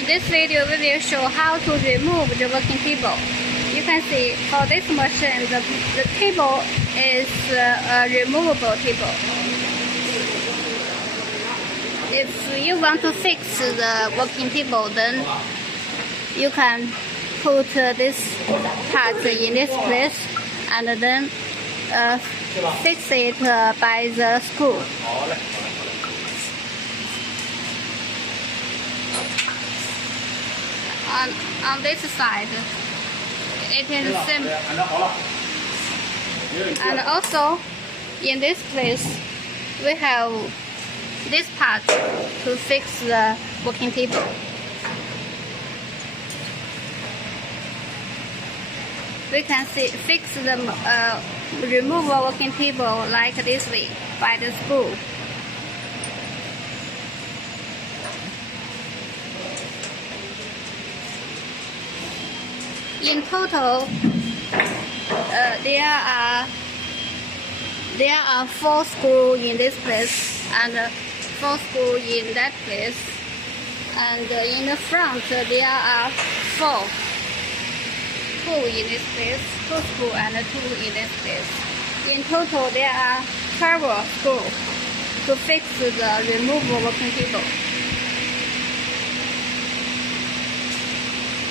In this video, we will show how to remove the working table. You can see for this machine, the table is a removable table. If you want to fix the working table, then you can put this part in this place and then fix it by the screw. On this side, it is simple. And also, in this place, we have this part to fix the working table. We can fix the removable working table like this way by the screw. In total, there are 4 screws in this place and 4 screws in that place, and in the front there are 4. 2 in this place, 2 screws and 2 in this place. In total, there are 12 screws to fix the removable working table.